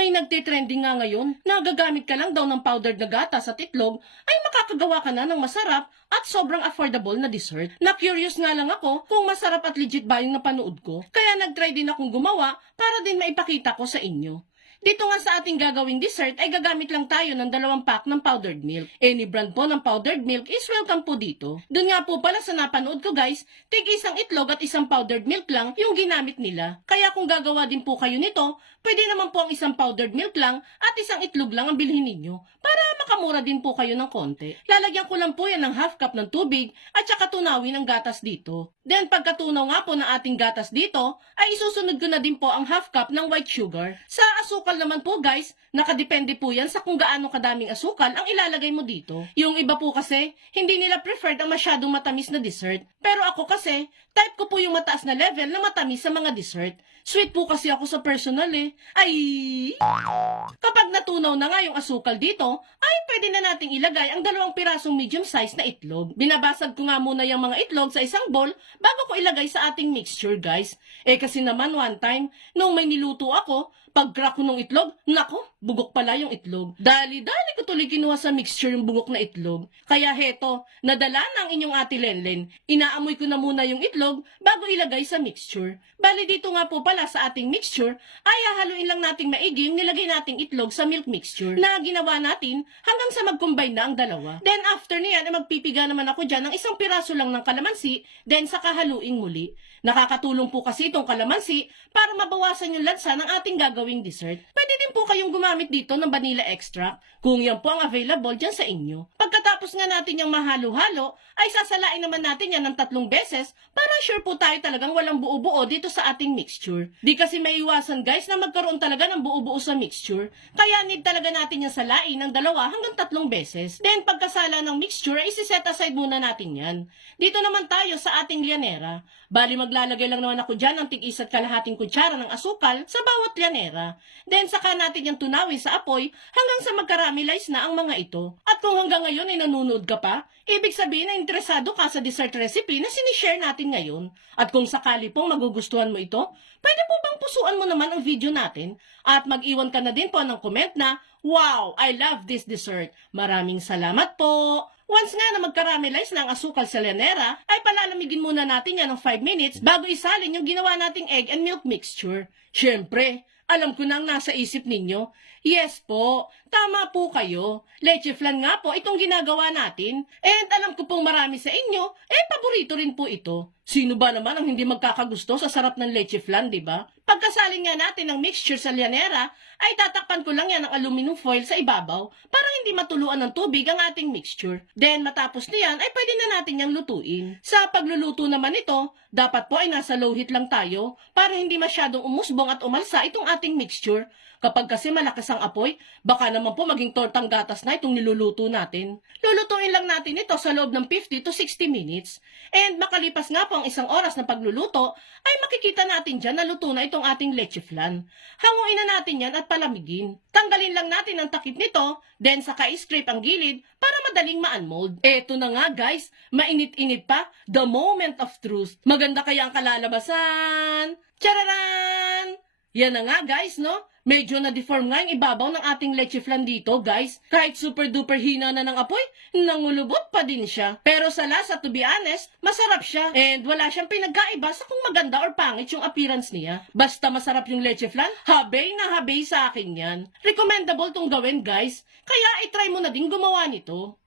May nagtitrending nga ngayon na gagamit ka lang daw ng powdered na gatas at itlog ay makakagawa ka na ng masarap at sobrang affordable na dessert. Na-curious nga lang ako kung masarap at legit ba yung napanood ko. Kaya nag-try din akong gumawa para din maipakita ko sa inyo. Dito nga sa ating gagawing dessert ay gagamit lang tayo ng 2 pack ng powdered milk. Any brand po ng powdered milk is welcome po dito. Doon nga po pala sa napanood ko guys, tig isang itlog at isang powdered milk lang yung ginamit nila. Kaya kung gagawa din po kayo nito, pwede naman po ang isang powdered milk lang at isang itlog lang ang bilhin ninyo para makamura din po kayo ng konti. Lalagyan ko lang po yan ng half cup ng tubig at saka tunawin ng gatas dito. Then pagkatunaw nga po ng ating gatas dito, ay isusunod ko na din po ang half cup ng white sugar. Sa asukal naman po guys, nakadepende po yan sa kung gaano kadaming asukal ang ilalagay mo dito. Yung iba po kasi, hindi nila preferred ang masyadong matamis na dessert. Pero ako kasi, type ko po yung mataas na level na matamis sa mga dessert. Sweet po kasi ako sa personal eh. Ay! Kapag natunaw na nga yung asukal dito, ay pwede na nating ilagay ang 2 pirasong medium size na itlog. Binabasag ko nga muna yung mga itlog sa isang bowl bago ko ilagay sa ating mixture guys. Eh kasi naman one time, nung may niluto ako, pag-crack ko ng itlog, nako, bugok pala yung itlog. Dali-dali ko tuloy kinuha sa mixture yung bugok na itlog. Kaya heto, nadala na ang inyong ate Lenlen. Inaamoy ko na muna yung itlog bago ilagay sa mixture. Bali dito nga po pala sa ating mixture, ay hahaluin lang nating maigi yung nilagay nating itlog sa milk mixture na ginawa natin hanggang sa mag-combine na ang dalawa. Then after niyan, ay magpipiga naman ako dyan ng 1 piraso lang ng kalamansi, then saka haluin muli. Nakakatulong po kasi itong kalamansi para mabawasan yung lansa ng ating gagawing dessert. Pwede din po kayong gumamit dito ng vanilla extract kung yan po ang available dyan sa inyo. Pagkatapos nga natin yung mahalo-halo, ay sasalain naman natin yan ng 3 beses para sure po tayo talagang walang buo-buo dito sa ating mixture. Di kasi maiwasan guys na magkaroon talaga ng buo-buo sa mixture. Kaya need talaga natin yung salain ng 2 hanggang 3 beses. Then pagkasala ng mixture ay isi-set aside muna natin yan. Dito naman tayo sa ating lianera. Bali maglalagay lang naman ako dyan ng tig-1 kalahating kutsara ng asukal sa bawat lianera. Then saka natin yung tunawin sa apoy hanggang sa magkaramelize na ang mga ito. At kung hanggang ngayon ay nanonood ka pa, ibig sabihin na interesado ka sa dessert recipe na sinishare natin ngayon. At kung sakali pong magugustuhan mo ito, pwede po bang pusuan mo naman ang video natin? At mag-iwan ka na din po ng comment na, "Wow, I love this dessert." Maraming salamat po! Once nga na magkaramelize na ang asukal sa lianera, ay palalamigin muna natin yan ng 5 minutes bago isalin yung ginawa nating egg and milk mixture. Siyempre, alam ko na ang nasa isip ninyo. Yes po, tama po kayo. Leche flan nga po itong ginagawa natin. And alam ko pong marami sa inyo, paborito rin po ito. Sino ba naman ang hindi magkakagusto sa sarap ng leche flan, di ba? Pagkasalin nga natin ng mixture sa lianera, ay tatakpan ko lang yan ng aluminum foil sa ibabaw para hindi matuluan ng tubig ang ating mixture. Then matapos niyan ay pwede na natin yang lutuin. Sa pagluluto naman ito, dapat po ay nasa low heat lang tayo para hindi masyadong umusbong at umalsa itong ating mixture. Kapag kasi malakas ang apoy, baka naman po maging tortang gatas na itong niluluto natin. Lulutuin lang natin ito sa loob ng 50 to 60 minutes. And makalipas nga po ang 1 oras na pagluluto, ay makikita natin dyan na luto na itong ating leche flan. Hanguin na natin yan at palamigin. Tanggalin lang natin ang takip nito, then saka i-scrape ang gilid para madaling ma-unmold. Eto na nga guys, mainit-init pa, the moment of truth. Maganda kaya ang kalalabasan. Chararan! Yan na nga guys, no? Medyo na-deform nga yung ibabaw ng ating leche flan dito, guys. Kahit super duper hina na ng apoy, nangulubot pa din siya. Pero sa lasa, to be honest, masarap siya. And wala siyang pinagkaiba sa kung maganda or pangit yung appearance niya. Basta masarap yung leche flan, habay na habay sa akin yan. Recommendable tong gawin, guys. Kaya itry mo na din gumawa nito.